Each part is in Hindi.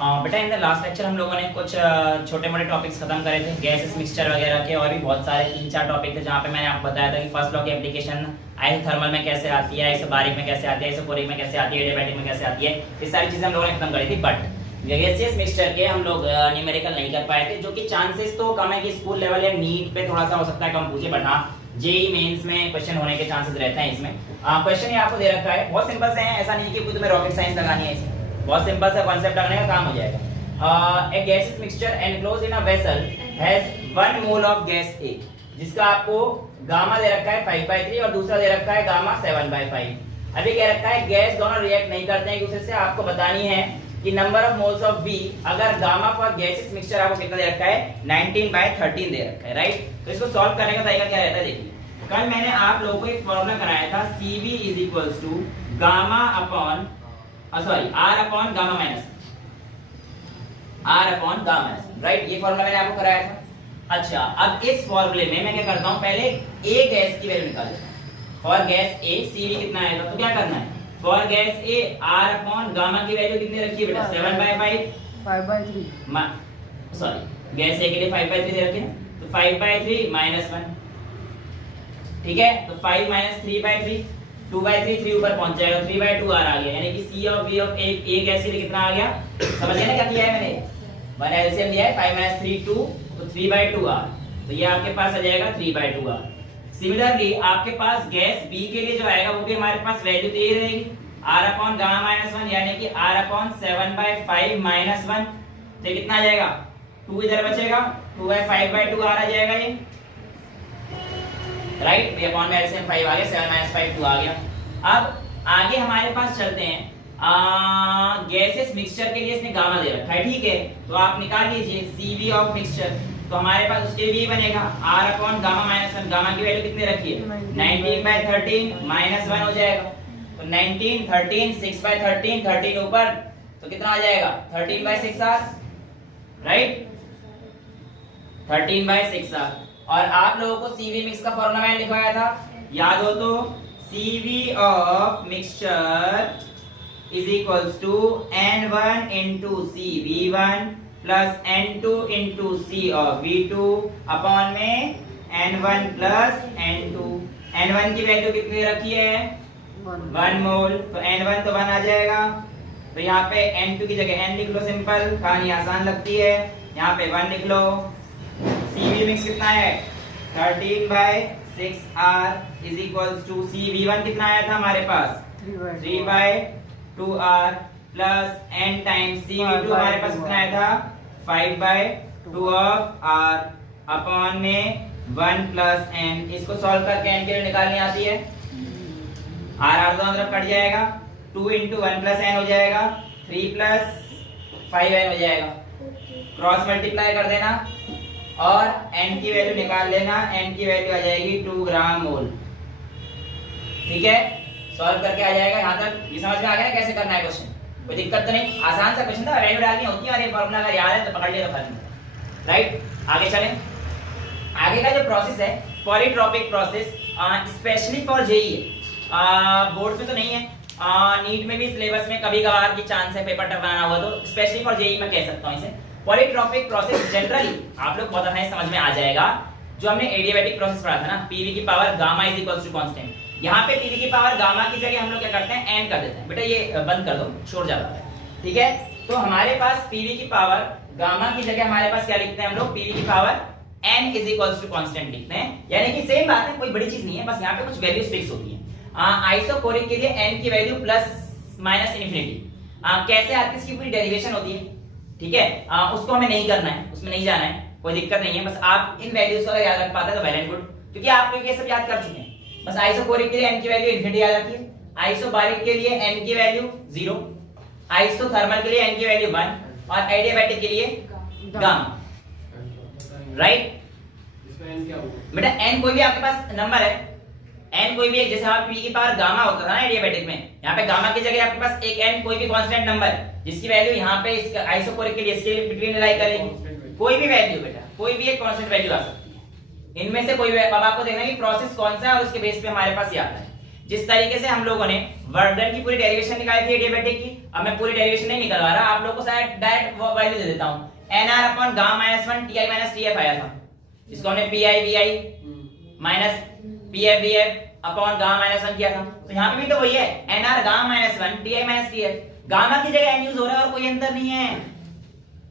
बेटा इन द लास्ट लेक्चर हम लोगों ने कुछ छोटे मोटे टॉपिक्स खत्म करे थे, गैसेस मिक्सचर वगैरह के, और भी बहुत सारे 3-4 टॉपिक थे जहाँ पे मैंने आपको बताया था कि फर्स्ट लॉ की एप्लीकेशन आइसोथर्मल में कैसे आती है, आइसोबारिक में कैसे आती है, आइसोकोरिक में कैसे आती है, एडियाबैटिक में कैसे आती है। ये सारी चीजें हम लोगों ने खत्म करी थी। बट गैसियस मिक्सचर के हम लोग न्यूमेरिकल नहीं कर पाए थे, जो कि चांसेस तो कम है कि स्कूल लेवल या नीट पे थोड़ा सा हो सकता है कम पूछे, बट हाँ जेई मेंस में क्वेश्चन होने के चांसेस रहते हैं इसमें। क्वेश्चन ये आपको दे रखा है, बहुत सिंपल से है, ऐसा नहीं कि तुम्हें रॉकेट साइंस लगानी है इसमें, बहुत सिंपल सा कॉन्सेप्ट लगाने का काम हो जाएगा। A gaseous mixture enclosed in a vessel has 1 mole of gas A, जिसका आपको गामा दे रखा है 5/3 और दूसरा दे रखा है गामा 7/5। अभी कह रखा है गैस दोनों रिएक्ट नहीं करते हैं एक दूसरे से, आपको बतानी है कि number of moles of B, अगर गामा फॉर गैसियस मिक्सचर आपको कितना दे रखा है 19/13 दे रखा है, राइट। तो इसको सॉल्व करने का तरीका क्या रहता है देखिए। कल मैंने आप लोगों को एक फॉर्मूला कराया था CV = gamma upon R upon gamma minus R upon gamma minus, right. ये फॉर्मूला मैंने आपको कराया था। अच्छा, अब इस फॉर्मूले में मैं क्या करता हूं, पहले A गैस की वैल्यू निकाल लेता हूं। फॉर गैस A CV कितना आएगा, तो क्या करना है, for gas A R upon gamma की वैल्यू कितनी रखी है बेटा 7/5 सॉरी गैस A के लिए 5/3 दे रखी है, तो 5/3 -1, ठीक है। तो 5 - 3/3 2/3 3 ऊपर पहुंच जाएगा, 3/2 R आ गया, यानी कि C of V of A gas के लिए कितना आ गया, समझ गए ना क्या किया है मैंने, 1 एलसीएम लिया है, 5 - 3 2, तो 3/2 R, तो ये आपके पास आ जाएगा 3/2 R। सिमिलरली आपके पास गैस B के लिए जो आएगा वो भी हमारे पास वैल्यू दे रहेगी R अपॉन गामा माइनस 1, यानी कि R अपॉन 7/5 - 1, तो कितना आ जाएगा 2 इधर बचेगा, 2/5/2 R आ जाएगा ये, राइट। ये अपॉन में एलसीएम 5 आ गया, 7 - 5 2 आ गया। अब आगे हमारे पास चलते हैं, गैसेस मिक्सचर के लिए इसने गामा दे रखा है, ठीक है, तो आप निकाल लीजिए CV ऑफ मिक्सचर, तो हमारे पास उसके लिए भी बनेगा R upon gamma minus 1, gamma की वैल्यू कितनी रखी है 19/13 -1 हो जाएगा, तो 19 13 6/13 13 ऊपर, तो कितना आ जाएगा 13/6 R, राइट, 13/6 R। और आप लोगों को CV मिक्स का फॉर्मूला मैंने लिखवाया था, याद हो तो, CV of mixture = N1 * CV1 plus N2 * C of V2 upon में N1 प्लस N2। N1 की वैल्यू कितनी रखी है 1 मोल, तो N1 तो 1 आ जाएगा, तो यहाँ पे N2 की जगह N लिख लो, सिंपल, कहानी आसान लगती है, यहाँ पे 1 लिख लो। CV मिक्स कितना है 13/6 R = CV1 कितना आया था हमारे पास 3/2 R plus N times CV2 हमारे पास कितना आया था 5/2 ऑफ R अपॉन में 1 प्लस N। इसको सॉल्व करके N के लिए निकालनी आती है, R दोनों तरफ कट जाएगा, 2 × 1 प्लस N हो जाएगा, 3 + 5N हो जाएगा, क्रॉस मल्टीप्लाई कर देना और N की वैल्यू निकाल लेना, N की वैल्यू आ जाएगी 2 ग्राम मोल, ठीक है। सॉल्व करके आ जाएगा, यहाँ तक ये समझ में आ गया ना कैसे करना है क्वेश्चन, कोई दिक्कत तो नहीं, आसान सा क्वेश्चन था, वैल्यू डालनी होती है और ये फॉर्मूला अगर याद है तो पकड़ लिया तो खत्म, राइट। आगे चलें, आगे का जो प्रोसेस है polytropic process, specially for JEE है, बोर्ड में तो नहीं है, नीट में भी सिलेबस में कभी कभार की चांस है पेपर टकराना हुआ, तो स्पेशली फॉर जेई मैं कह सकता हूँ इसे। पॉलीट्रॉपिक प्रोसेस जनरली आप लोग बहुत आसानी से समझ में आ जाएगा, जो हमने एडियाबैटिक प्रोसेस पढ़ा था ना, PV की पावर गामा = कांस्टेंट, यहाँ पे PV की पावर गामा की जगह हम लोग क्या करते हैं N कर देते हैं, बेटा ये बंद कर दो, शोर ज्यादा है, ठीक है। तो हमारे पास PV की पावर गामा की जगह हमारे पास क्या लिखते हैं हम लोग, PV की पावर N = कांस्टेंट लिखते हैं, यानी कि सेम बात है, कोई बड़ी चीज नहीं है, बस यहाँ पे कुछ वैल्यूज फिक्स होती है। आइसोकोरिक के लिए N की वैल्यू ±∞, कैसे आती है इसकी पूरी डेरिवेशन होती है, ठीक है, उसको हमें नहीं करना है, उसमें नहीं जाना है, कोई दिक्कत नहीं है, बस आप इन वैल्यूज को अगर याद रख पाते हैं तो वेल एंड गुड, क्योंकि आप लोग ये सब याद कर चुके हैं। बस आइसोकोरिक के लिए N की वैल्यू इनफिनिटी याद रखिए, आइसोबारिक के लिए N की वैल्यू 0, आइसोथर्मल के लिए N की वैल्यू 1 और एडियाबैटिक के लिए गामा, राइट। बेटा N कोई भी आपके पास नंबर है, N कोई भी एक, जैसे हमारे P की पावर गामा होता था ना एडियाबैटिक में, यहाँ पे गामा की जगह आपके पास एक N कोई भी कांस्टेंट नंबर जिसकी वैल्यू यहाँ पे इसका आइसोकोरिक के लिए इसके बिटवीन लाई करेगी, कोई भी वैल्यू बेटा, कोई भी एक कांस्टेंट वैल्यू आ सकती है, इनमें से कोई, अब आपको देखना है कि प्रोसेस कौन सा है और उसके बेस पे हमारे पास ये आता है। जिस तरीके से हम लोगों ने वर्क डन की पूरी डेरिवेशन निकाली थी एडियाबैटिक की, अब मैं पूरी डेरिवेशन नहीं निकलवा रहा, आप लोगों को शायद डायरेक्ट वैल्यू दे देता हूं। nr upon gamma minus 1 ti minus tf आया था, इसको हमने pi vi minus pf vf upon gamma minus 1 किया था। तो यहाँ पे भी तो वही है, nr gamma minus 1 ti minus tf, gamma की जगह n यूज हो रहा है और कोई अंतर नहीं है,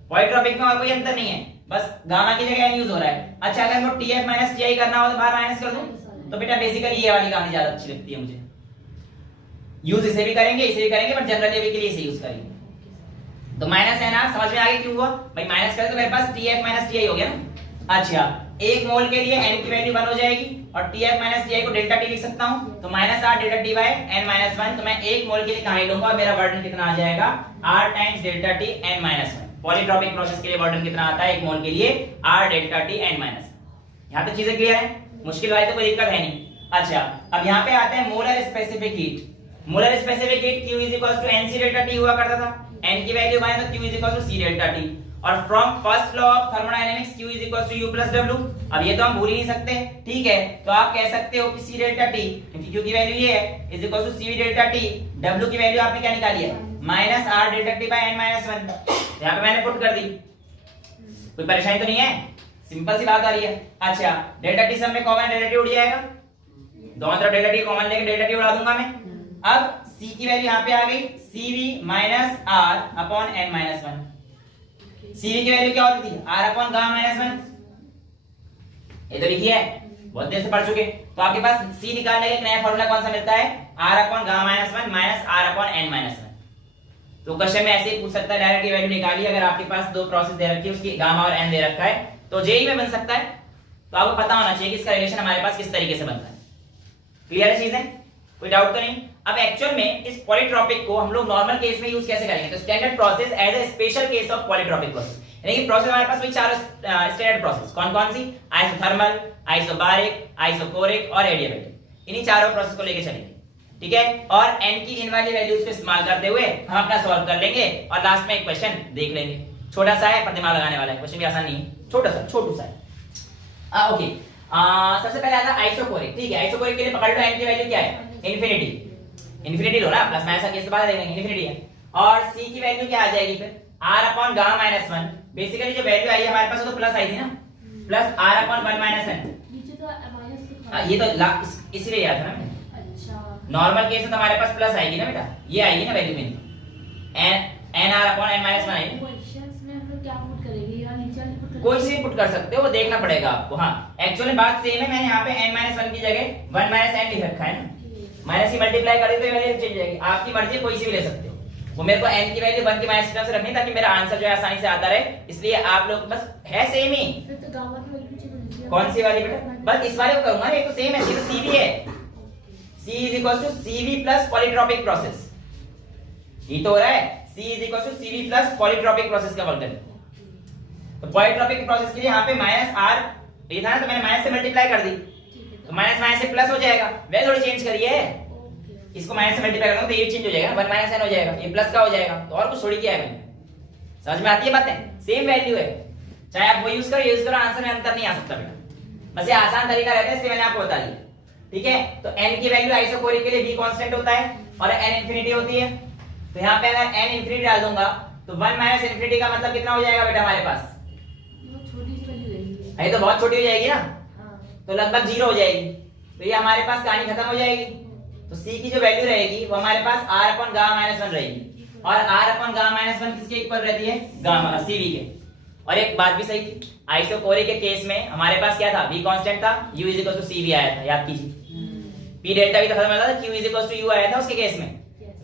पॉलीट्रॉपिक में और कोई अंतर नहीं है, बस गामा की जगह n यूज हो रहा है। अच्छा अगर मैं tf माइनस ti करना हो तो बाहर माइनस कर दूं, तो बेटा बेसिकली ये वाली कहानी ज्यादा अच्छी लगती है मुझे, यूज इसे भी करेंगे इसे भी करेंगे, बट जनरली अभी के लिए इसे यूज करेंगे। तो माइनस nr समझ में आ गया क्यों हुआ भाई, माइनस करें तो मेरे पास tf माइनस ti हो गया ना। अच्छा एक मोल के लिए n की वैल्यू 1 हो जाएगी और tf माइनस ti को डेल्टा t लिख सकता हूं, तो minus r delta t by n minus 1, तो मैं एक मोल के लिए कहां लूंगा, मेरा वर्डन कितना आ जाएगा r times delta t n minus 1। Polytropic process के लिए वर्डन कितना आता है एक मोल के लिए r delta t n minus 1। यहां तक चीजें क्लियर है, मुश्किल वाली तो कोई दिक्कत है नहीं। अच्छा अब यहाँ पे आते हैं molar specific heat. Molar specific heat Q is equal to NC delta T हुआ करता था, N की वैल्यू है तो Q is equal to C delta T, और from first law of thermodynamics Q is equal to U plus W। अब ये तो हम भूल ही नहीं सकते, ठीक है, तो आप कह सकते हो कि C डेल्टा T, क्योंकि Q की वैल्यू ये है, is equal to C delta T, W की वैल्यू आपने क्या निकाली है minus R delta T by N minus 1, यहाँ पे मैंने पुट कर दी, कोई परेशानी तो नहीं है, सिंपल सी बात आ रही है। अच्छा डेल्टा T सब में कॉमन डेल्टा T उड़ जाएगा, दोनों तरफ डेल्टा टी कॉमन लेके डेल्टा टी उड़ा दूंगा मैं। अब c की वैल्यू यहां पे आ गई cv minus r upon n minus 1। cv की वैल्यू क्या होती थी r अपॉन गामा माइनस 1, ये तो लिखी है, बहुत देर से पढ़ चुके। तो आपके पास c निकालने का एक नया फॉर्मूला कौन सा मिलता है, r upon gamma minus 1 minus r upon n minus 1। तो क्वेश्चन में ऐसे ही पूछ सकता है, डायरेक्ट ये वैल्यू निकालिए, अगर आपके पास दो प्रोसेस दे रखी है उसकी गामा और n दे रखा है तो जेई में बन सकता है। तो आपको पता होना चाहिए कि इसका रिलेशन हमारे पास किस तरीके से बनता है। क्लियर है चीजें, कोई डाउट तो नहीं। अब एक्चुअल में इस पॉलीट्रॉपिक को हम लोग नॉर्मल केस में यूज कैसे करेंगे, तो standard process as a special case of polytropic process, यानी कि प्रोसेस हमारे पास वही चार स्टैंडर्ड प्रोसेस, कौन कौन सी, आइसोथर्मल, आइसोबारिक, आइसोकोरिक और एडियाबैटिक, इन्हीं चारों प्रोसेस को लेके चलेंगे, ठीक है। और n की इन वाली वैल्यूज को इस्तेमाल करते हुए हम अपना सॉल्व कर लेंगे और लास्ट में एक क्वेश्चन देख लेंगे, छोटा सा है पर दिमाग लगाने वाला है, क्वेश्चन भी आसान नहीं है, छोटा सा छोटू सा है। ओके सबसे पहले आता है आइसोकोरिक, ठीक है। आइसोकोरिक के लिए पकड़ लो n की वैल्यू क्या है, इन्फिनिटी, इन्फिनिटी लो ना, प्लस माइनस का केस तो बाद देखेंगे, इन्फिनिटी है। और c की वैल्यू क्या आ जाएगी फिर r upon gamma minus 1, basically जो वैल्यू आई है हमारे पास वो तो प्लस आई थी ना, plus r upon 1 minus n, नीचे तो माइनस लिखा ये तो इसीलिए याद है ना, अच्छा नॉर्मल केस में तो हमारे पास प्लस आएगी ना बेटा, ये आएगी ना वैल्यू में, n r upon n minus 1 आएगी। क्वेश्चंस में हम लोग क्या पुट करेंगे, या नीचे वाले पुट कोई से पुट कर सकते हो, वो देखना पड़ेगा आपको। हाँ एक्चुअली बात सेम है, मैंने यहाँ पे n माइनस 1 की जगह 1 माइनस n लिख रखा है ना, माइनस की मल्टीप्लाई कर दे तो वैल्यू चेंज जाएगी, आपकी मर्जी कोई सी भी ले सकते हो, वो मेरे को n की वैल्यू 1 की माइनस टर्म से रखनी ताकि मेरा आंसर जो है आसानी से आता रहे, इसलिए आप लोग बस है सेम ही। फिर तो गामा की वैल्यू चेंज हो जाएगी, कौन सी वाली बेटा, बस इस वाले को करूंगा, ये तो सेम है, ये तो cv है, c is equal to cv plus polytropic process, ये तो हो रहा है c is equal to cv plus polytropic process का वर्क डन। तो पॉलीट्रॉपिक प्रोसेस के लिए यहाँ पे माइनस r ये था ना, तो मैंने माइनस से मल्टीप्लाई कर दी, तो माइनस माइनस से प्लस हो जाएगा, वैल्यू थोड़ी चेंज करिए, इसको माइनस से मल्टीप्लाई करूंगा तो ये चेंज हो जाएगा, 1 माइनस n हो जाएगा, ये प्लस का हो जाएगा, तो और कुछ थोड़ी किया है मैंने, समझ में आती है बातें, सेम वैल्यू है, चाहे आप वो यूज करो आंसर में अंतर नहीं आ सकता बेटा, बस ये आसान तरीका रहता है, इसलिए मैंने आपको बता दिया, ठीक है। तो n की वैल्यू आइसोकोरिक के लिए v कांस्टेंट होता है और n इंफिनिटी होती है, तो यहाँ पे अगर n इंफिनिटी डाल दूंगा तो 1 माइनस इंफिनिटी का मतलब कितना हो जाएगा बेटा हमारे पास, वो छोटी सी वैल्यू रहेगी, ये तो बहुत छोटी हो जाएगी ना, हां तो लगभग 0 हो जाएगी, तो ये हमारे पास कहानी खत्म हो जाएगी। तो c की जो वैल्यू रहेगी वो हमारे पास r अपॉन गामा माइनस 1 रहेगी, और r अपॉन गामा माइनस 1 किसके इक्वल रहती है, गामा cv के। और एक बात भी सही थी, आइसोकोरिक के केस में हमारे पास क्या था, v कांस्टेंट था, u is equal to cv आया था, याद कीजिए, p डेल्टा भी तो खत्म हो जाता था, q is equal to u आया था उसके केस में,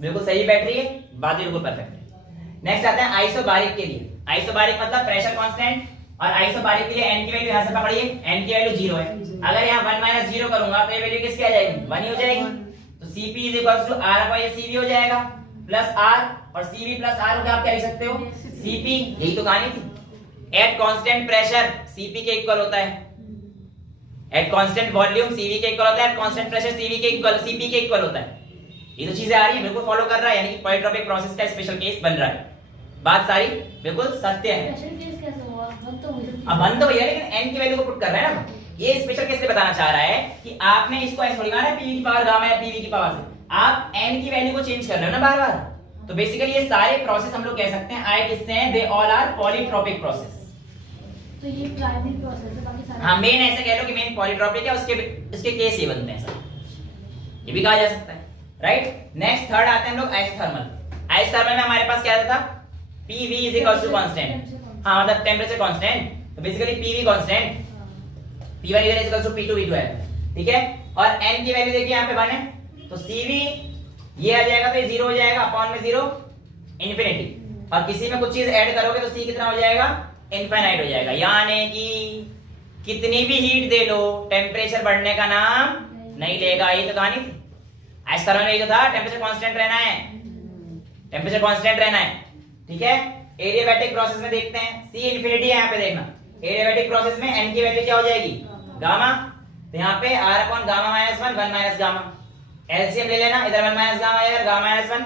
बिल्कुल सही बैठ रही है, बात बिल्कुल परफेक्ट है। नेक्स्ट आता है आइसोबारिक के लिए, आइसोबारिक मतलब प्रेशर कांस्टेंट, और आइसोबारिक के लिए n की वैल्यू यहां से पकड़िए, n की वैल्यू 0 है, अगर यहां 1 माइनस 0 करूंगा तो ये वैल्यू किसकी आ जाएगी, 1 ही हो जाएगी, तो Cp is equal to R upon ये Cv हो जाएगा प्लस R, और Cv प्लस R को आप क्या लिख सकते हो, Cp, यही तो कहानी थी, एट कांस्टेंट प्रेशर Cp के इक्वल होता है, एट कांस्टेंट वॉल्यूम Cv के इक्वल होता है, एट कांस्टेंट प्रेशर Cp के इक्वल होता है, ये तो चीजें आ रही है, बिल्कुल फॉलो कर रहा है, यानी कि पॉलीट्रॉपिक प्रोसेस का स्पेशल केस बन रहा है, बात सारी बिल्कुल सत्य है। स्पेशल केस कैसे हुआ, बन तो हुई, अब बन तो भैया, लेकिन n की वैल्यू को पुट कर रहे हैं ना, ये स्पेशल केस बताना चाह रहा है कि आपने इसको ऐसे थोड़ी माना पीवी की पावर गामा या पीवी की पावर से, आप n की वैल्यू को चेंज कर रहे हो ना बार बार। तो बेसिकली ये सारे प्रोसेस हम लोग कह सकते हैं आए किससे हैं, they all are polytropic process. तो ये प्राइमरी प्रोसेस है, बाकी सारे हाँ मेन ऐसे कह लो कि मेन पॉलीट्रोपिक है, उसके केस ये बनते हैं सब, ये भी कहा जा सकता है, राइट। नेक्स्ट थर्ड आते हैं हम लोग आइसोथर्मल। आइसोथर्मल में हमारे पास क्या था, PV is equal to constant, हाँ मतलब टेंपरेचर कांस्टेंट, तो बेसिकली PV कांस्टेंट, P1 is equal to P2 V2 है, ठीक है। और n की वैल्यू देखिए यहाँ पे 1 है, तो CV ये आ जाएगा तो ये 0 हो जाएगा, अपॉन में 0 इंफिनिटी, और किसी में कुछ चीज ऐड करोगे तो C कितना हो जाएगा, इनफाइनाइट हो जाएगा। यानी कि कितनी भी हीट दे लो टेम्परेचर बढ़ने का नाम नहीं लेगा, ये तो कहानी थी। आइसोथर्मल में ये तो था टेम्परेचर कांस्टेंट रहना है, टेम्परेचर कांस्टेंट रहना है, ठीक है। एडियाबैटिक प्रोसेस में देखते हैं, C इंफिनिटी है यहाँ पे देखना, एडियाबैटिक प्रोसेस में n की वैल्यू क्या हो जाएगी, गामा, तो यहाँ पे r upon gamma minus 1 1 minus gamma, LCM ले लेना, इधर 1 माइनस गामा है, gamma minus 1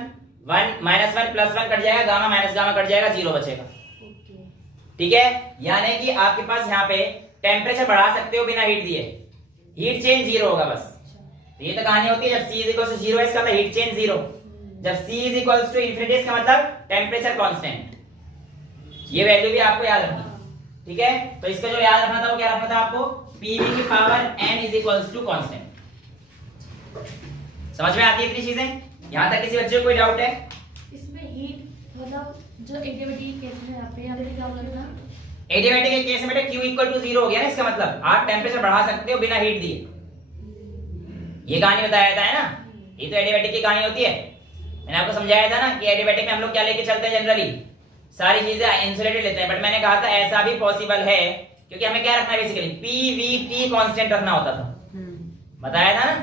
1 minus 1 plus 1 cut जाएगा, गामा माइनस गामा कट जाएगा, 0 बचेगा, ठीक है। यानी कि आपके पास यहाँ पे टेम्परेचर बढ़ा सकते हो बिना हीट दिए, हीट चेंज 0 होगा बस। तो ये तो कहानी होती है जब C इज इक्वल टू 0 है, इसका मतलब हीट चेंज 0, जब C is equal to infinity इसका मतलब टेम्परेचर कांस्टेंट। ये वैल्यू भी आपको याद रखना, ठीक है। तो इसका जो याद रखना था वो क्या रखना था आपको, PV की power n is equal to constant. समझ में आती है इतनी चीजें? यहाँ तक किसी बच्चे को कोई डाउट है? इसमें हीट मतलब जो एडियाबैटिक केस में यहाँ पे क्या होगा, एडियाबैटिक के केस में बेटा Q इक्वल टू 0 हो गया ना, इसका मतलब आप टेम्परेचर बढ़ा सकते हो बिना हीट दिए, ये कहानी बताया था है ना, ये तो एडियाबैटिक की कहानी होती है। मैंने आपको समझाया था ना कि एडियाबैटिक में हम लोग क्या लेके चलते हैं, जनरली सारी चीजें इंसुलेटेड लेते हैं, बट मैंने कहा था ऐसा भी पॉसिबल है, क्योंकि हमें क्या रखना है बेसिकली, PVT कांस्टेंट रखना होता था, बताया था ना,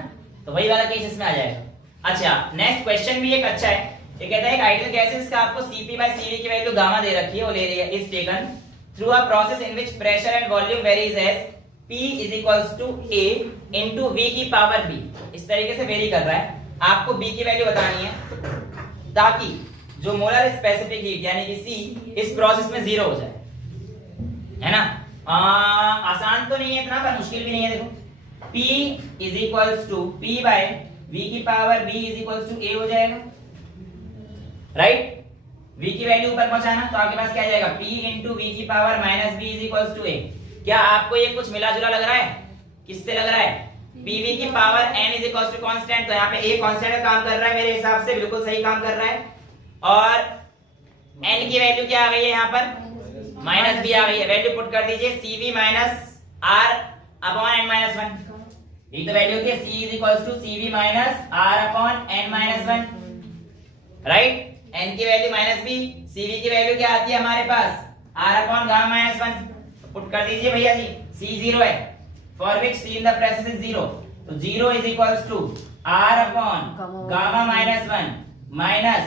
तो वही वाला केस इसमें आ जाएगा। अच्छा नेक्स्ट क्वेश्चन भी एक अच्छा है, ये कहता है एक आइडियल गैसेस का आपको Cp/Cv की वैल्यू गामा दे रखी है, वो ले रही है is taken through a process in which pressure and volume varies as P is equals to A into V की पावर B, इस तरीके से वेरी कर रहा है, आपको B की वैल्यू बतानी है ताकि जो मोलर स्पेसिफिक हीट यानी कि C इस प्रोसेस में 0 हो जाए, है ना। आसान तो नहीं है इतना, पर मुश्किल भी नहीं है। देखो P is equals to P by V की power B is equals to A हो जाएगा, राइट। V की वैल्यू ऊपर पहुंचाना तो आपके पास क्या आ जाएगा, P इंटू V की power minus B is equals to A। क्या आपको ये कुछ मिला जुला लग रहा है, किससे लग रहा है, PV की power n is equals to constant, तो यहाँ पे A कांस्टेंट का काम कर रहा है, मेरे हिसाब से बिल्कुल सही काम कर रहा है, और n की वैल्यू क्या आ गई है यहाँ पर, माइनस B आ गई है, वैल्यू पुट कर दीजिए CV minus R upon n minus 1, यही तो वैल्यू होती है, C is equals to CV minus R upon n minus 1, right. n की वैल्यू माइनस B, CV की वैल्यू क्या आती है हमारे पास, R upon gamma minus 1, put कर दीजिए भैया जी, C 0 है, for which C in the process is 0, तो 0 is equals to R upon gamma minus 1 minus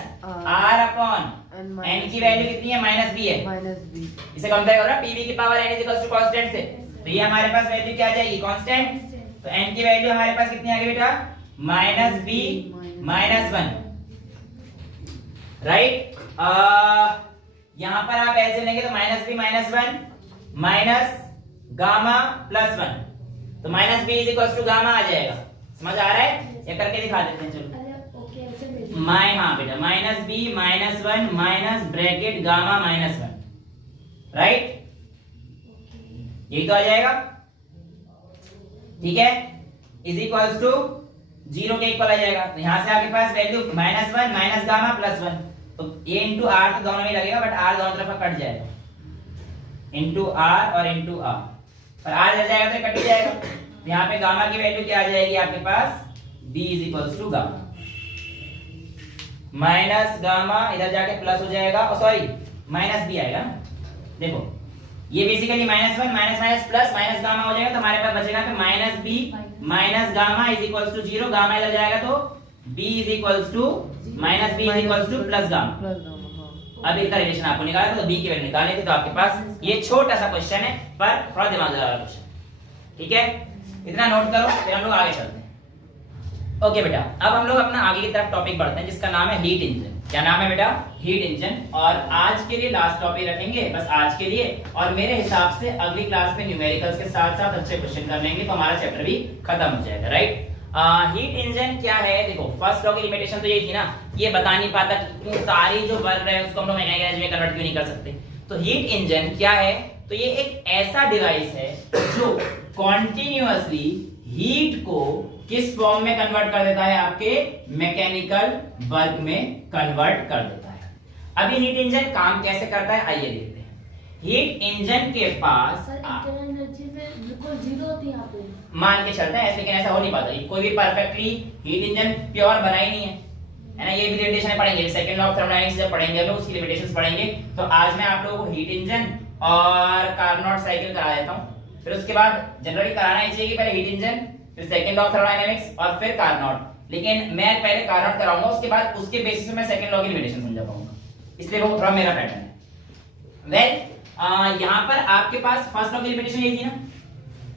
R upon n की वैल्यू कितनी है, माइनस B है, इसे कंपेयर करो PV की power n is equals to constant से, तो ये हमारे पास वैल्यू क्या आ जाएगी, कांस्टेंट, तो n की वैल्यू हमारे पास कितनी आ गई बेटा, माइनस B माइनस 1, राइट। यहां पर आप ऐसे लेंगे तो minus B minus 1 minus gamma plus 1, तो minus B is equals to gamma आ जाएगा, समझ आ रहा है, ये करके दिखा देते हैं, चलो हाँ बेटा minus B minus 1 minus bracket gamma minus 1, right, यही तो आ जाएगा, ठीक है, इज इक्वल्स टू 0 के इक्वल आ जाएगा, तो यहां से आपके पास value minus 1 minus gamma plus 1, तो A इंटू आर तो दोनों में लगेगा, बट R दोनों तरफ कट जाएगा, इंटू R और इंटू R, पर R रह जाएगा तो कट ही जाएगा, तो यहाँ पे गामा की वैल्यू क्या आ जाएगी आपके पास, B is equals to gamma minus gamma, इधर जाके प्लस हो जाएगा, और सॉरी माइनस B आएगा ना, देखो ये basically minus 1 minus minus plus minus gamma हो जाएगा, तो हमारे पास बचेगा minus B minus gamma is equals to 0, gamma इधर जाएगा तो B is equals to minus B is equals to plus gamma. अब इसका रिलेशन आपको निकालना था, तो B की वैल्यू निकालनी थी, तो आपके पास ये छोटा सा क्वेश्चन है, पर थोड़ा दिमाग लगा क्वेश्चन, ठीक है, इतना नोट करो, फिर हम लोग आगे चलते हैं। ओके बेटा, अब हम लोग अपना आगे की तरफ टॉपिक बढ़ते हैं, जिसका नाम है हीट इंजन। क्या नाम है बेटा? Heat engine. और आज के लिए लास्ट टॉपिक रखेंगे बस आज के लिए, और मेरे हिसाब से अगली क्लास में न्यूमेरिकल्स के साथ साथ अच्छे क्वेश्चन कर लेंगे तो हमारा चैप्टर भी खत्म हो जाएगा, राइट। हीट इंजन क्या है? देखो फर्स्ट लॉ की लिमिटेशन तो ये थी ना, ये बता नहीं पाता कि सारी जो वर्क है उसको हम लोग मैकेनिकल एनर्जी में कन्वर्ट क्यों नहीं कर सकते। तो हीट इंजन क्या है? तो ये एक ऐसा डिवाइस है जो कॉन्टिन्यूअसली हीट को किस फॉर्म में कन्वर्ट कर देता है? आपके मैकेनिकल वर्क में कन्वर्ट कर देता है। अभी हीट इंजन काम कैसे करता है आइए देखते हैं। हीट इंजन के पास सर इंटरनल एनर्जी में बिल्कुल जीरो होती है यहाँ पे, मान के चलते हैं, लेकिन ऐसा हो नहीं पाता। कोई भी परफेक्टली हीट इंजन प्योर बना ही नहीं है ना। ये भी लिमिटेशन पढ़ेंगे, सेकंड लॉ ऑफ थर्मोडायनामिक्स जब पढ़ेंगे लोग उसकी लिमिटेशंस पढ़ेंगे। तो आज मैं आप लोगों को हीट इंजन और कार्नोट साइकिल करा देता हूं, फिर उसके बाद जनरली कराना ही चाहिए कि पहले हीट इंजन, फिर सेकंड लॉ ऑफ थर्मोडायनामिक्स और फिर कार्नोट। लेकिन मैं पहले कार्नोट कराऊंगा, उसके बाद उसके बेसिस पे मैं सेकंड लॉ की लिमिटेशन समझा पाऊंगा, इसलिए वो थोड़ा मेरा पैटर्न है। वेल यहां पर आपके पास फर्स्ट लॉ की लिमिटेशन यही थी ना,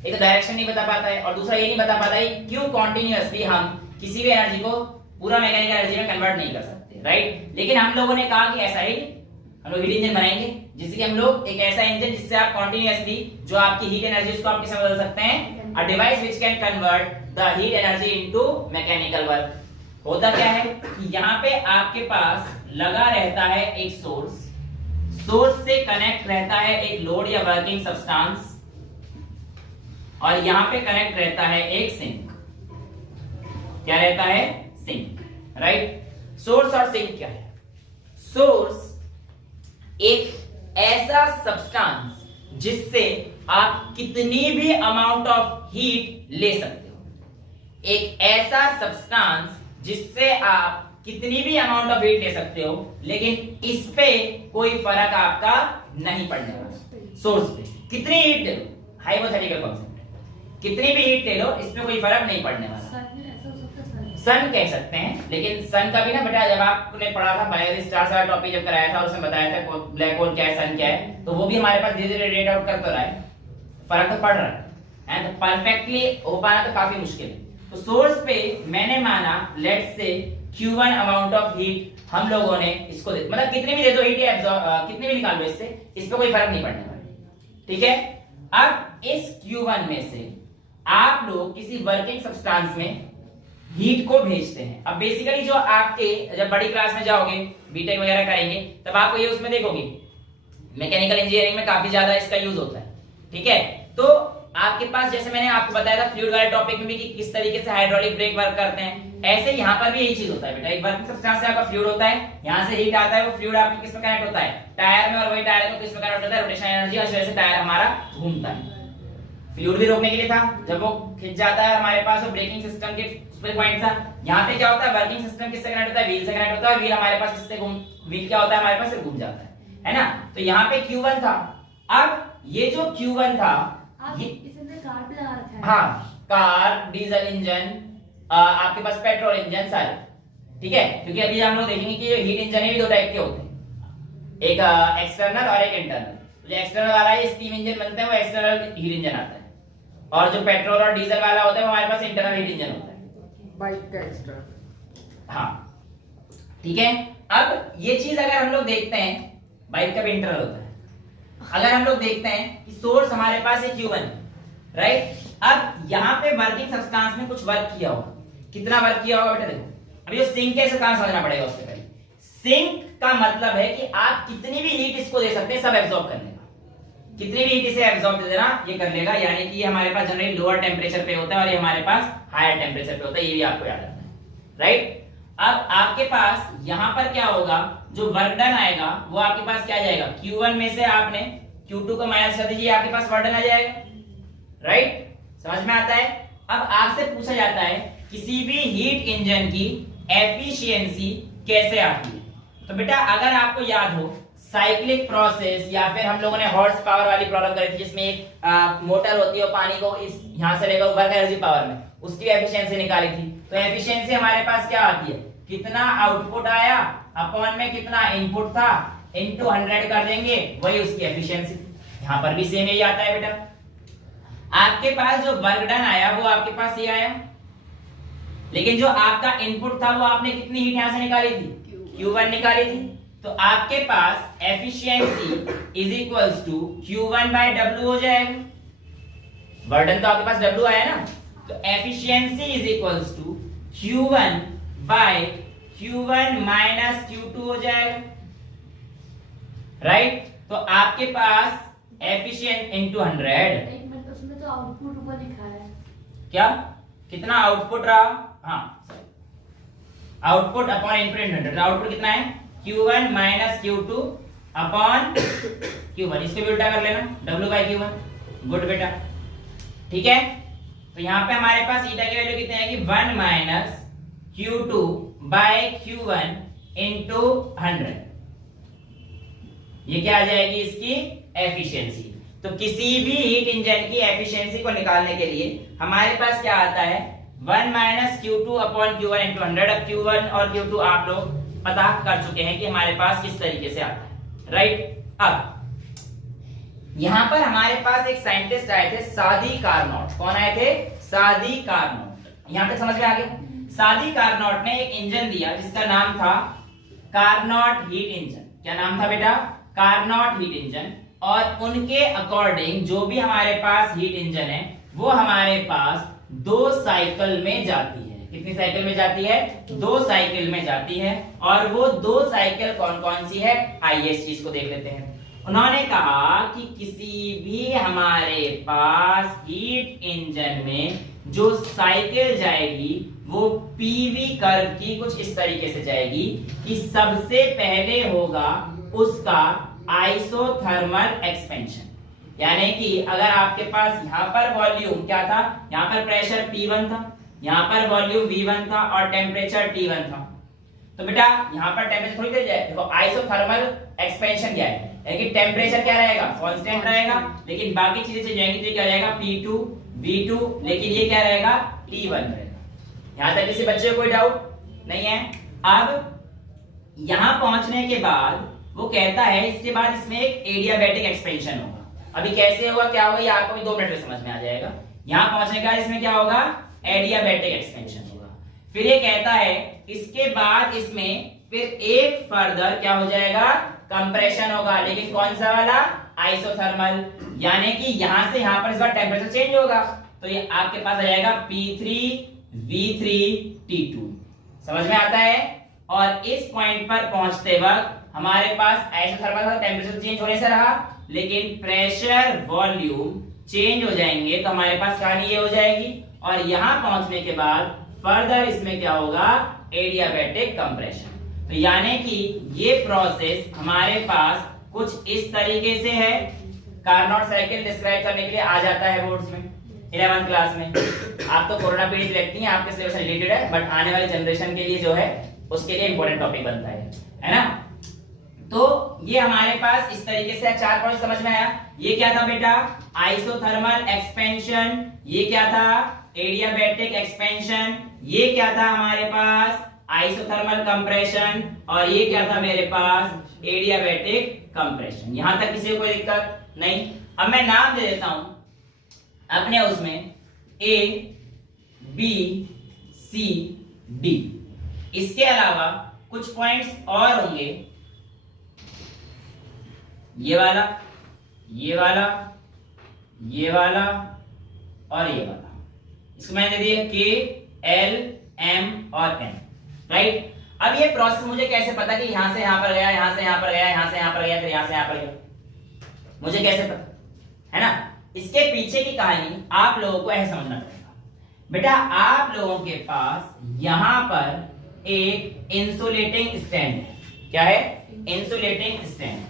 एक तो डायरेक्शन नहीं बता पाता है और दूसरा ये नहीं बता पाता है क्यों कॉन्टिन्यूअसली हम किसी भी एनर्जी को पूरा मैकेनिकल एनर्जी में कन्वर्ट नहीं कर सकते, राइट। लेकिन हम लोगों ने कहा कि ऐसा ही हम लोग हीट इंजन बनाएंगे, जिससे कि हम लोग एक ऐसा इंजन जिससे आप कॉन्टिन्यूअसली जो आपकी हीट एनर्जी उसको आप किस में बदल सकते हैं, a device which can convert the heat energy into mechanical work. होता क्या है कि यहाँ पे आपके पास लगा रहता है एक सोर्स, सोर्स से कनेक्ट रहता है एक लोड या वर्किंग सब्सटेंस, और यहां पे कनेक्ट रहता है एक सिंक। क्या रहता है? Sink, right. सोर्स और सिंक क्या है? सोर्स एक ऐसा सब्सटेंस जिससे आप कितनी भी अमाउंट ऑफ हीट ले सकते हो, एक ऐसा सब्सटेंस जिससे आप कितनी भी अमाउंट ऑफ हीट ले सकते हो, लेकिन इस पे कोई फर्क आपका नहीं पड़ने वाला। सोर्स पे कितनी हीट ले लो, हाइपोथेटिकल कॉन्सेप्ट, कितनी भी हीट ले लो इस पे कोई फर्क नहीं पड़ने वाला। सन कह सकते हैं, लेकिन सन का भी ना बेटा जब आपने पढ़ा था बायो स्टार्स वाला टॉपिक जब कराया था और उसमें बताया था ब्लैक होल क्या है, सन क्या है, तो वो भी हमारे पास धीरे धीरे रेड आउट कर तो रहा है, फर्क तो पड़ रहा है, एंड परफेक्टली हो पाना तो काफी मुश्किल है। तो सोर्स पे मैंने माना let's say Q1 amount of heat हम लोगों ने इसको मतलब कितनी भी दे दो हीट कितनी भी निकाल लो इससे, इस पे कोई फर्क नहीं पड़ने वाला, ठीक है। अब इस Q1 में से आप लोग किसी वर्किंग सब्सटेंस में हीट को भेजते हैं। अब बेसिकली जो आपके जब बड़ी क्लास में जाओगे बीटेक वगैरह करेंगे तब आपको ये उसमें देखोगे मैकेनिकल इंजीनियरिंग में काफी ज्यादा इसका यूज होता है, ठीक है। तो आपके पास जैसे मैंने आपको बताया था फ्लूइड वाले टॉपिक में भी कि किस तरीके से हाइड्रोलिक ब्रेक वर्क करते हैं, ऐसे यहाँ पर भी यही चीज होता है बेटा। एक वर्किंग सब्सटेंस से आपका फ्लूइड होता है, यहाँ से हीट आता है, वो फ्लूइड आपके किस में कनेक्ट होता है? टायर में, और वही टायर को किस में कनेक्ट होता है? रोटेशन एनर्जी, और इस वजह से टायर हमारा घूमता है। फ्लूइड भी रोकने के लिए था, जब वो खिंच जाता है हमारे पास वो ब्रेकिंग सिस्टम के ऊपर पॉइंट था। यहाँ पे क्या होता है? वर्किंग सिस्टम किससे कनेक्ट होता है? व्हील से कनेक्ट होता है, व्हील हमारे पास किससे घूम, व्हील क्या होता है हमारे पास? घूम जाता है ना। तो यहाँ पे Q1 था। अब ये जो Q1 था ये इसमें कार भी लगा रखा है, हाँ कार, डीजल इंजन, आपके पास पेट्रोल इंजन सारे, ठीक है। क्योंकि अभी हम लोग देखेंगे कि हीट इंजन भी दो टाइप के होते हैं, एक एक्सटर्नल और एक इंटरनल। जो एक्सटर्नल वाला है स्टीम इंजन बनते हैं, वो एक्सटर्नल हीट इंजन आता है, और जो पेट्रोल और डीजल वाला होता है वो हमारे पास इंटरनल हीट इंजन होता है, बाइक का एक्स्ट्रा। हाँ ठीक है। अब ये चीज अगर हम लोग देखते हैं, बाइक का भी इंटरनल होता है। अगर हम लोग देखते हैं कि सोर्स हमारे पास है Q1, राइट। अब यहाँ पे वर्किंग सब्सटेंस में कुछ वर्क किया होगा, कितना वर्क किया होगा बेटा? देखो अभी जो सिंक है काम समझना पड़ेगा। उससे पहले सिंक का मतलब है कि आप कितनी भी हीट इसको दे सकते हैं, सब एब्जॉर्ब कर लेगा। कितनी भी हीट इसे एब्जॉर्ब दे देना ये कर लेगा, यानी कि ये हमारे पास जनरली लोअर टेम्परेचर पे होता है और ये हमारे पास हायर टेम्परेचर पे होता है, ये भी आपको याद रखना है, राइट। अब आपके पास यहां पर क्या होगा, जो वर्क डन आएगा वो आपके पास क्या जाएगा? Q1 में से आपने Q2 को माइनस कर दीजिए, आपके पास वर्क डन आ जाएगा, राइट। समझ में आता है? अब आपसे पूछा जाता है किसी भी हीट इंजन की एफिशिएंसी कैसे आती है? तो बेटा अगर आपको याद हो साइक्लिक प्रोसेस, या फिर हम लोगों ने हॉर्स पावर वाली प्रॉब्लम करी थी जिसमें एक मोटर होती है और पानी को इस यहां से लेकर वर्क एनर्जी पावर में उसकी एफिशिएंसी निकाली थी। तो एफिशिएंसी हमारे पास क्या आती है? कितना आउटपुट आया अपॉन में कितना इनपुट था इनटू 100 कर देंगे, वही उसकी एफिशिएंसी। यहां पर भी सेम यही आता है बेटा। आपके पास जो वर्क डन आया वो आपके पास ये आया, लेकिन जो आपका इनपुट था वो आपने कितनी हीट यहां से निकाली थी? Q1 निकाली थी, तो आपके पास efficiency is equals to Q1 by W हो जाएगा। वर्डन तो आपके पास W आया ना, तो efficiency is equals to Q1 by Q1 minus Q2 हो जाएगा, राइट। तो आपके पास एफिशिएंट इनटू 100, एक मिनट, उसमें तो आउटपुट ऊपर लिखा है। क्या कितना आउटपुट रहा, हाँ आउटपुट अपॉन इनपुट इन 100, आउटपुट कितना है Q1 minus Q2 upon Q1, इसको भी उल्टा कर लेना W बाय Q1। गुड बेटा, ठीक है। तो यहाँ पे हमारे पास ईटा की वैल्यू कितनी आएगी 1 minus Q2 bye Q1 into 100, ये क्या आ जाएगी इसकी एफिशिएंसी। तो किसी भी हीट इंजन की एफिशिएंसी को निकालने के लिए हमारे पास क्या आता है 1 minus Q2 upon Q1 into 100। अब Q1 और Q2 आप लोग पता कर चुके हैं कि हमारे पास किस तरीके से आता है, राइट। अब यहां पर हमारे पास एक साइंटिस्ट आए थे सादी कार्नोट। कौन आए थे? सादी कार्नोट। यहां तक समझ में आ गया? सादी कार्नोट ने एक इंजन दिया जिसका नाम था कार्नोट हीट इंजन। क्या नाम था बेटा? Carnot heat engine. और उनके अकॉर्डिंग जो भी हमारे पास हीट इंजन है वो हमारे पास 2 साइकिल में जाती है। कितनी साइकिल में जाती है? 2 साइकिल में जाती है। और वो 2 साइकिल कौन कौन सी है, आइए इस चीज को देख लेते हैं। उन्होंने कहा कि किसी भी हमारे पास हीट इंजन में जो साइकिल जाएगी वो पीवी कर्व की कुछ इस तरीके से जाएगी कि सबसे पहले होगा उसका आइसोथर्मल एक्सपेंशन। यानी कि अगर आपके पास यहां पर वॉल्यूम क्या था, यहां पर प्रेशर P1 था, यहां पर वॉल्यूम V1 था और टेम्परेचर T1 था, तो बेटा यहां पर टेम्परेचर थोड़ी देर जाए। देखो आइसोथर्मल एक्सपेंशन क्या है, यानी कि टेम्परेचर क्या रहेगा, कांस्टेंट रहेगा, लेकिन बाकी चीजें चेंज जाएंगी तो क्या रहेगा P2 V2, लेकिन ये क्या रहेगा T1 रहेगा। यहां तक किसी बच्चे को कोई डाउट नहीं है? अब यहां पहुंचने के बाद वो कहता है इसके बाद इसमें एक एडियाबैटिक एक्सपेंशन होगा। अभी कैसे होगा, क्या होगा, ये आपको भी 2 मिनट में समझ में आ जाएगा। यहां पहुंचने का इसमें क्या होगा, एडियाबैटिक एक्सपेंशन होगा। फिर ये कहता है इसके बाद इसमें फिर एक फर्दर क्या हो जाएगा, कंप्रेशन होगा, लेकिन कौन सा वाला, आइसोथर्मल। यानी कि यहां से यहां पर इस बार टेम्परेचर चेंज होगा, तो ये आपके पास आ जाएगा P3 V3 T2। समझ में आता है? और इस पॉइंट पर पहुंचते वक्त हमारे पास आइसोथर्मल का टेम्परेचर चेंज होने से रहा, लेकिन प्रेशर वॉल्यूम चेंज हो जाएंगे, तो हमारे पास कहानी ये हो जाएगी। और यहां पहुंचने के बाद फर्दर इसमें क्या होगा, एडियाबैटिक कंप्रेशन। तो यानी कि ये प्रोसेस हमारे पास कुछ इस तरीके से है। कार्नोट साइकिल डिस्क्राइब करने के लिए आ जाता है बोर्ड्स में 11th क्लास में। आप तो कोरोना पीरियड व्यक्ति हैं, आपके सिलेबस से रिलेटेड है, बट आने वाली जनरेशन के लिए जो है उसके लिए इंपॉर्टेंट टॉपिक बनता है ना। तो ये हमारे पास इस तरीके से 4 पॉइंट समझ में आया। ये क्या था बेटा, आइसोथर्मल एक्सपेंशन। ये क्या था, एडियाबैटिक एक्सपेंशन। ये क्या था हमारे पास, आइसोथर्मल कंप्रेशन। और ये क्या था मेरे पास, एडियाबैटिक कंप्रेशन। यहां तक किसी को कोई दिक्कत नहीं? अब मैं नाम दे देता हूं अपने उसमें A B C D। इसके अलावा कुछ पॉइंट्स और होंगे, ये वाला, ये वाला, ये वाला और ये वाला। इसको मैंने दे दिया K L M और N, राइट। अब ये प्रोसेस मुझे कैसे पता कि यहां से यहां पर गया, यहां से यहां पर गया, यहां से यहां पर गया, फिर यहां से यहां पर गया, मुझे कैसे पता, है ना। इसके पीछे की कहानी आप लोगों को ऐसे समझना पड़ेगा। बेटा आप लोगों के पास यहां पर एक इंसुलेटिंग स्टैंड है। क्या है, इंसुलेटिंग स्टैंड।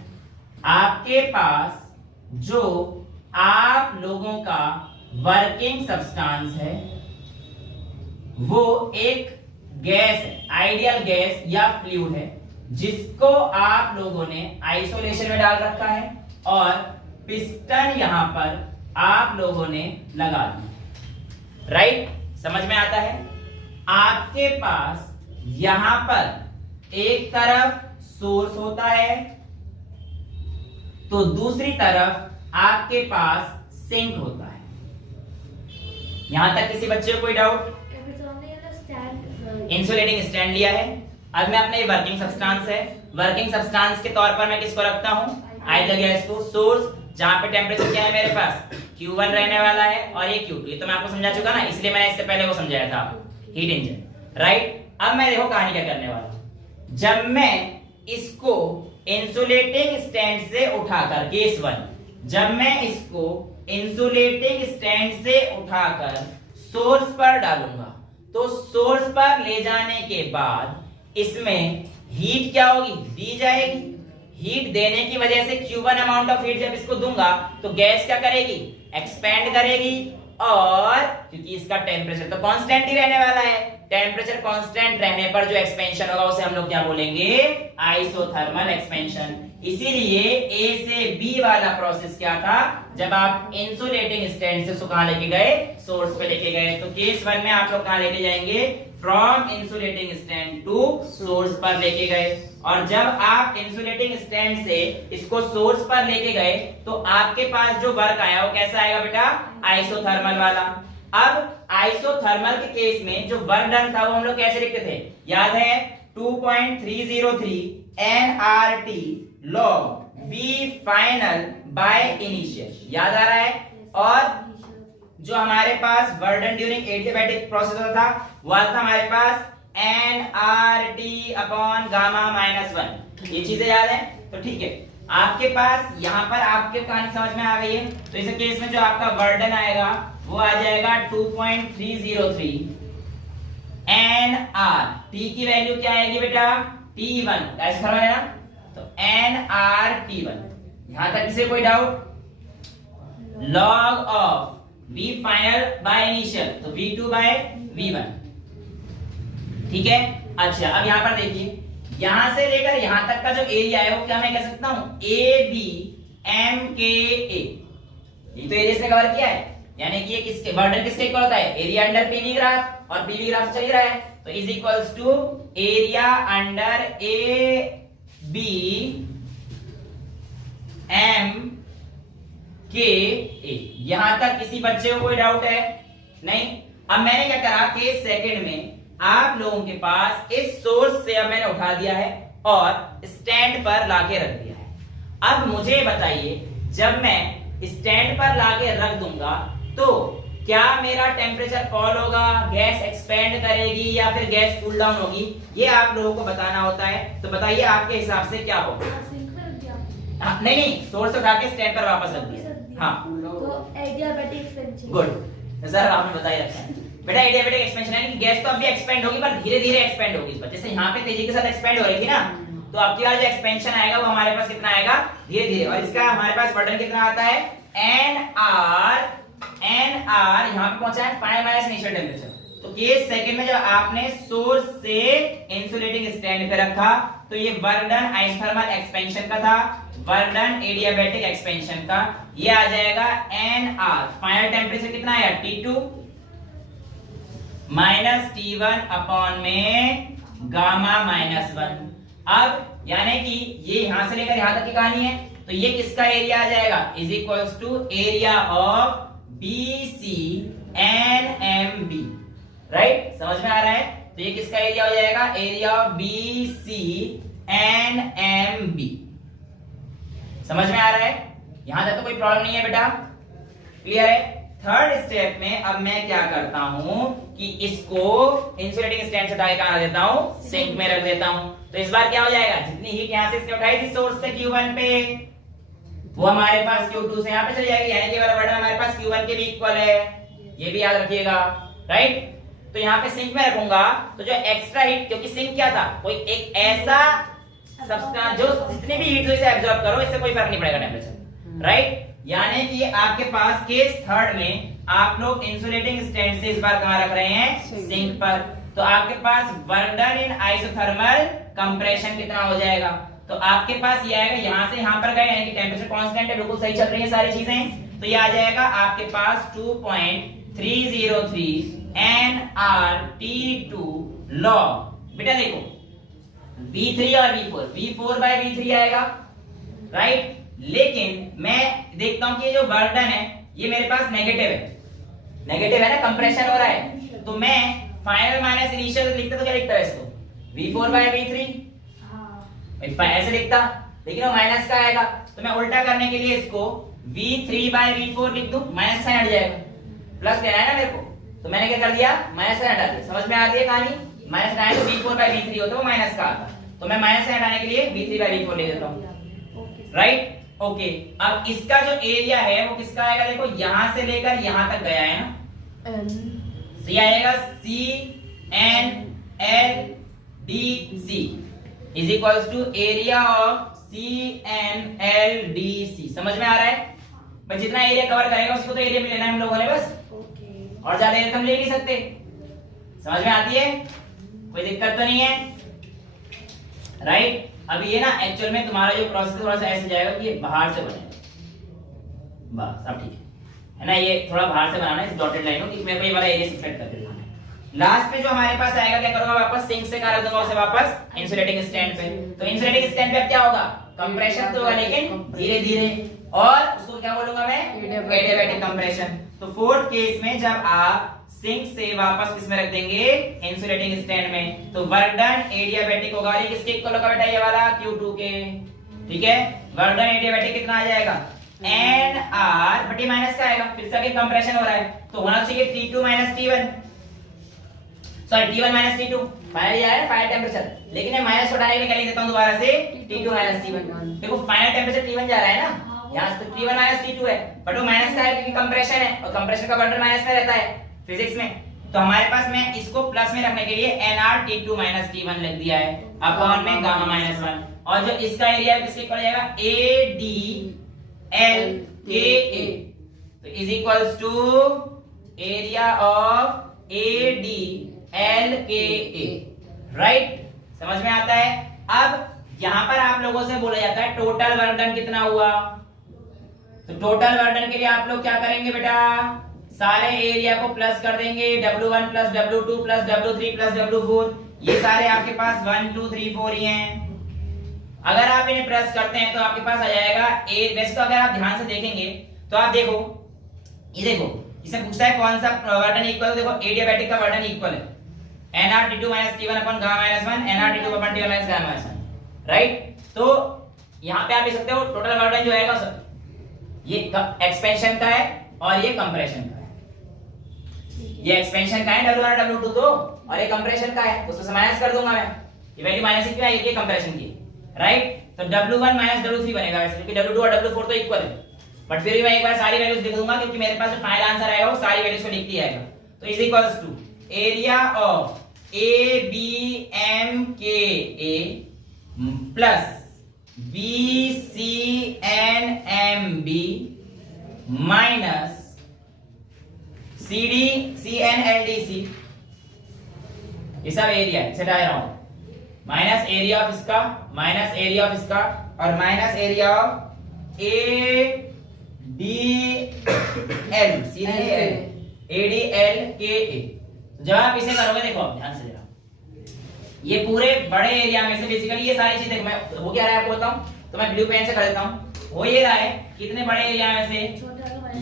आपके पास जो आप लोगों का वर्किंग सब्सटेंस है वो एक गैस है, आइडियल गैस या फ्लूइड है, जिसको आप लोगों ने आइसोलेशन में डाल रखा है और पिस्टन यहां पर आप लोगों ने लगा दिया, राइट। समझ में आता है? आपके पास यहां पर एक तरफ सोर्स होता है तो दूसरी तरफ आपके पास सिंक होता है। यहां तक किसी बच्चे को कोई डाउट? इंसुलेटिंग स्टैंड लिया है, अब मैं अपने वर्किंग सब्सटेंस है, वर्किंग सब्सटेंस के तौर पर मैं किसको रखता हूं, आइडियल गैस को। सोर्स जहां पे टेम्परेचर क्या है मेरे पास, Q1 रहने वाला है और ये Q2, ये तो मैं आपको समझा चुका ना, इसलिए मैंने इससे पहले वो समझाया था, हीट इंजन, राइट। अब मैं देखो कहानी क्या करने वाला हूं। जब मैं इसको इंसुलेटिंग स्टैंड से उठाकर, केस 1, जब मैं इसको इंसुलेटिंग स्टैंड से उठाकर सोर्स पर डालूंगा, तो सोर्स पर ले जाने के बाद इसमें हीट क्या होगी, दी जाएगी। हीट देने की वजह से Q1 अमाउंट ऑफ हीट जब इसको दूंगा तो गैस क्या करेगी, एक्सपेंड करेगी, और क्योंकि इसका टेम्परेचर तो कांस्टेंट ही रहने वाला है, टेम्परेचर कांस्टेंट रहने पर जो एक्सपेंशन होगा उसे हम लोग क्या बोलेंगे, आइसोथर्मल एक्सपेंशन। इसीलिए ए से बी वाला प्रोसेस क्या था, जब आप इंसुलेटिंग स्टैंड से कहां लेके गए, सोर्स पे लेके गए, तो केस 1 में आप लोग कहां लेके जाएंगे, from insulating stand to source पर लेके गए। और जब आप इंसुलेटिंग स्टैंड से इसको सोर्स पर लेके गए तो आपके पास जो वर्क आया वो कैसा आएगा बेटा, आइसोथर्मल वाला। अब आइसोथर्मल के केस में जो वर्क डन था वो हम लोग कैसे लिखते थे, याद है, 2.303 nRT log V final by initial, याद आ रहा है। और जो हमारे पास वर्डन ड्यूरिंग एडियाबैटिक प्रोसेस था वो था हमारे पास nRT अपॉन गामा -1, ये चीजें याद है। तो ठीक है, आपके पास यहाँ पर आपके कहानी समझ में आ गई है। तो इस केस में जो आपका वर्डन आएगा वो आ जाएगा 2.303 nR, T की वैल्यू क्या आएगी बेटा, T1, ऐसे समझ ना, तो nRT1। यहां तक किसी कोई doubt, log of V final by initial, तो V2 बाय V1, ठीक है। अच्छा, अब यहां पर देखिए, यहां से लेकर यहां तक का जो एरिया है वो क्या मैं कह सकता हूं, ABMKA, ये तो एरिया से कवर किया है, यानी कि ये किसके, वर्डन किसके इक्वल होता है, एरिया अंडर पीवी ग्राफ, और पीवी ग्राफ चल रहा है, तो is equals to area under AB MKA। यहां तक किसी बच्चे को कोई डाउट है नहीं। अब मैंने क्या करा, केस सेकंड में आप लोगों के पास इस सोर्स से अब मैंने उठा दिया है और स्टैंड पर लाके रख दिया है। अब मुझे बताइए, जब मैं स्टैंड पर लाके रख दूंगा तो क्या मेरा टेम्परेचर फॉल होगा, गैस एक्सपेंड करेगी या फिर गैस कूल डाउन होगी, ये आप लोगों को बताना होता है। तो बताइए आपके हिसाब से क्या होगा। नहीं, सोर्स उठा के स्टैंड पर वापस रख दिया, हाँ, तो एडियाबैटिक एक्सपेंशन, गुड सर, आपने बताया रखा है बेटा। एडियाबैटिक एक्सपेंशन है कि गैस तो अभी एक्सपेंड होगी पर धीरे धीरे एक्सपेंड होगी, जैसे यहाँ पे तेजी के साथ एक्सपेंड हो रही थी ना, तो अब की बार जो एक्सपेंशन आएगा वो हमारे पास कितना आएगा, धीरे धीरे। और इसका हमारे पास वर्डन कितना आता है, nR यहाँ पे पहुंचा है फाइनल माइनस इनिशियल टेम्परेचर। तो केस सेकंड में जब आपने सोर्स से इंसुलेटिंग स्टैंड पे रखा तो ये वर्क डन आइसोथर्मल एक्सपेंशन का था, वर्क डन एडियाबैटिक एक्सपेंशन का, ये आ जाएगा nR। फाइनल टेम्परेचर कितना आया, T2 माइनस T1 अपॉन में गामा -1। अब यानी कि ये यहां से लेकर यहां तक की कहानी है, तो ये किसका एरिया आ जाएगा, is equals to area of BC NMB, right, समझ में आ रहा है। तो ये किसका एरिया हो जाएगा, एरिया ऑफ BC NMB, समझ में आ रहा है। यहां तक तो कोई प्रॉब्लम नहीं है बेटा, क्लियर है। थर्ड स्टेप में अब मैं क्या करता हूं कि इसको इंसुलेटिंग स्टैंड से उठा कहां रख देता हूं, सिंक में रख देता हूं। तो इस बार क्या हो जाएगा, जितनी हीट यहां से इसने उठाई थी सोर्स से Q1 पे, वो हमारे पास Q2 से यहां पे चली जाएगी, यानी कि वाला वर्डन हमारे पास Q1 के भी इक्वल है, ये भी याद रखिएगा, राइट। तो यहां पे सिंक में रखूंगा तो जो एक्स्ट्रा हीट, क्योंकि सिंक क्या था, कोई एक ऐसा सब्सटेंस जो जितनी भी हीट इसे एब्जॉर्ब करो, इससे कोई फर्क नहीं पड़ेगा टेंपरेचर, राइट। यानी कि आपके पास केस थर्ड में आप लोग इंसुलेटिंग स्टैंड से इस बार कहां रख रहे हैं, सिंक पर। तो आपके पास work done in isothermal compression कितना हो जाएगा, तो आपके पास ये आएगा, यहां से यहां पर गए, यानी कि टेंपरेचर कांस्टेंट है, बिल्कुल सही चल रही है सारी चीजें, तो ये आ जाएगा आपके पास 2.303 nRT2 log। बेटा देखो V3 और V4 बाय V3 आएगा, राइट। लेकिन मैं देखता हूं कि ये जो वर्क डन है ये मेरे पास नेगेटिव है ना, कंप्रेशन हो रहा है, तो मैं फाइनल माइनस इनिशियल लिखता तो क्या लिखता है इसको, V4 by V3। हाँ ऐसे लिखता, लेकिन वो माइनस का आएगा, तो मैं उल्टा करने के लिए इसको V3 by V4 लिख दूं, माइनस साइन हट जाएगा, प्लस लेना है ना मेरे को, तो मैंने क्या कर दिया, माइनस साइन हटा दिया। समझ में आ रही है कहानी? माइनस हटाए तो V4 by V3 होता है, वो माइनस का आता, तो मैं माइनस साइन हटाने के लिए V3 by V4 ले देता हूं। Right, okay. अब इसका जो एरिया है वो किसका आएगा, देखो यहां से लेकर यहां तक गया है ना, ये आएगा CNLDC is equals to area of CNLDC। समझ में आ रहा है भाई? जितना एरिया कवर करेगा उसको तो एरिया में लेना है हम लोगों ने बस, और ज्यादा एरिया हम ले नहीं सकते। समझ में आती है? कोई दिक्कत तो नहीं है? राइट। अब ये ना एक्चुअल में तुम्हारा जो प्रोसेस थोड़ा सा ऐसे जाएगा कि ये बाहर से बनेगा, बस अब ठीक है ना, ये थोड़ा बाहर से बनाना है इस डॉटेड लाइन को, कि मेरे को ये वाला एरिया सेट करके दिखाना है। लास्ट पे जो हमारे पास आएगा, क्या करूंगा, वापस सिंक से कहा दूंगा उसे वापस इंसुलेटिंग स्टैंड पे। तो इंसुलेटिंग स्टैंड पे अब क्या होगा, कंप्रेशन तो होगा लेकिन धीरे धीरे, और उसको क्या बोलूंगा मैं, एडियाबैटिक कंप्रेशन। तो फोर्थ केस में जब आप सिंक से वापस किसमें रख देंगे, इंसुलेटिंग स्टैंड में, तो वर्क डन एडियाबैटिक होगा। ये किसके इक्वल होगा बेटा, ये वाला Q2 के, ठीक है। वर्क डन एडियाबैटिक कितना आ जाएगा, NR बटी माइनस का आएगा, फिर से कंप्रेशन हो रहा है तो होना चाहिए T2 minus T1, sorry T1 minus T2, final ये है फाइनल टेंपरेचर, लेकिन मैं माइनस हटाने के लिए क्या लिख देता हूं दोबारा से, T2 माइनस T1। देखो फाइनल टेंपरेचर T1 जा रहा है ना, यहां से T1 माइनस T2 है, बट वो माइनस का है क्योंकि कंप्रेशन है, और कंप्रेशन का वर्क डन माइनस में रहता है फिजिक्स में। तो हमारे पास मैं इसको प्लस में रखने के लिए NR T2 माइनस T1 लिख दिया है अपॉन में गामा माइनस 1, और जो इसका एरिया है किसके इक्वल हो जाएगा, ADLKA, तो is equals to area of ADLKA। Right, समझ में आता है? अब यहां पर आप लोगों से बोला जाता है टोटल वर्क डन कितना हुआ, तो टोटल वर्क डन के लिए आप लोग क्या करेंगे बेटा, सारे एरिया को प्लस कर देंगे, W1 plus W2 plus W3 plus W4, ये सारे आपके पास 1 2 3 4 ही हैं। अगर आप इन्हें प्लस करते हैं तो आपके पास आ जाएगा वैसे तो अगर आप ध्यान से देखेंगे तो आप देखो, ये देखो इससे पूछता है कौन सा वर्क डन इक्वल, देखो एडियाबैटिक का वर्क डन इक्वल है NR T2 minus T1 upon gamma minus 1, NR T2 upon T1 minus gamma minus 1। Right, तो यहां पे आप देख सकते हो टोटल वर्क डन जो आएगा सब ये एक्सपेंशन का है और ये कंप्रेशन का है, ये एक्सपेंशन का है W1 और W2 तो, और ये कंप्रेशन का है, तो उसको माइनस कर दूंगा मैं, ये वैल्यू माइनस ही क्यों आई, ये कंप्रेशन की। राइट, तो W1 माइनस W3 बनेगा वैसे, क्योंकि W2 और W4 तो इक्वल है, बट फिर भी मैं एक बार सारी वैल्यूज लिख दूंगा क्योंकि मेरे पास जो फाइनल आंसर आएगा वो सारी वैल्यूज को लिख दिया जाएगा। तो is equals to area of ABMKA plus BCNMB minus CNLDC, ये सब एरिया इसे डाल रहा हूं, माइनस एरिया ऑफ इसका, माइनस एरिया ऑफ इसका, और माइनस एरिया ऑफ ADLKA। जब आप इसे करोगे, देखो आप ध्यान से जरा, ये पूरे बड़े एरिया में से बेसिकली ये सारी चीजें, मैं वो क्या रहा है आपको बताऊं, तो मैं ब्लू पेन से कर देता हूं, वो ये रहा है कितने बड़े एरिया में से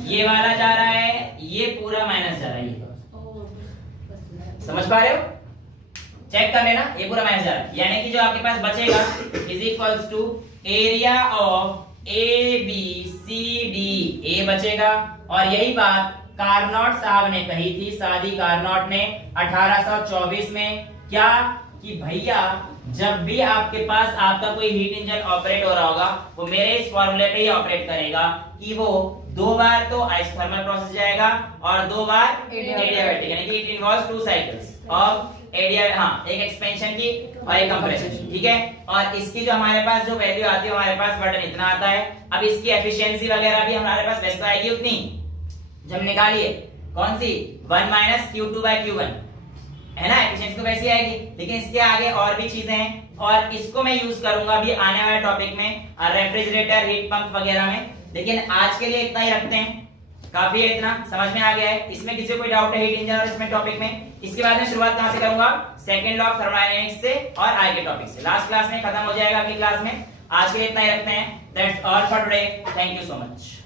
ये वाला जा रहा है, ये पूरा माइनस जा रहा है, ये समझ पा रहे हो, चेक कर लेना, ये पूरा माइनस जा रहा है, यानी कि जो आपके पास बचेगा is equals to area of ABCDA बचेगा। और यही बात कार्नोट साहब ने कही थी, सादी कार्नोट ने 1824 में, क्या कि भैया जब भी आपके पास आपका कोई हीट इंजन ऑपरेट हो रहा होगा वो मेरे इस फॉर्मूले पे ही ऑपरेट करेगा कि वो 2 बार तो आइसोथर्मल प्रोसेस जाएगा और 2 बार एडियाबैटिक, यानी कि it involves 2 cycles of area, हाँ एक एक्सपेंशन की और एक कंप्रेशन की, ठीक है। और इसकी जो हमारे पास जो वैल्यू आती है हमारे पास वर्क डन इतना आता है। अब इसकी एफिशिएंसी वगैरह भी हमारे पास वैसे आएगी उतनी, जब निकालिए कौन सी 1 माइनस Q2 by Q1 है ना, एफिशिएंसी तो वैसी आएगी, लेकिन इसके आगे और भी चीजें हैं और इसको मैं यूज करूंगा अभी आने वाले टॉपिक में, रेफ्रिजरेटर, हीट पंप वगैरह में। लेकिन आज के लिए इतना ही रखते हैं, काफी है इतना, समझ में आ गया है। इसमें किसी को कोई डाउट है हीट इंजन और इसमें टॉपिक में? इसके बाद में शुरुआत कहां से करूंगा, सेकंड लॉ ऑफ थर्मोडायनेमिक्स से और आगे टॉपिक से, लास्ट क्लास में खत्म हो जाएगा अगली क्लास में। आज के लिए इतना ही रखते हैं, that's all for today, thank you so much.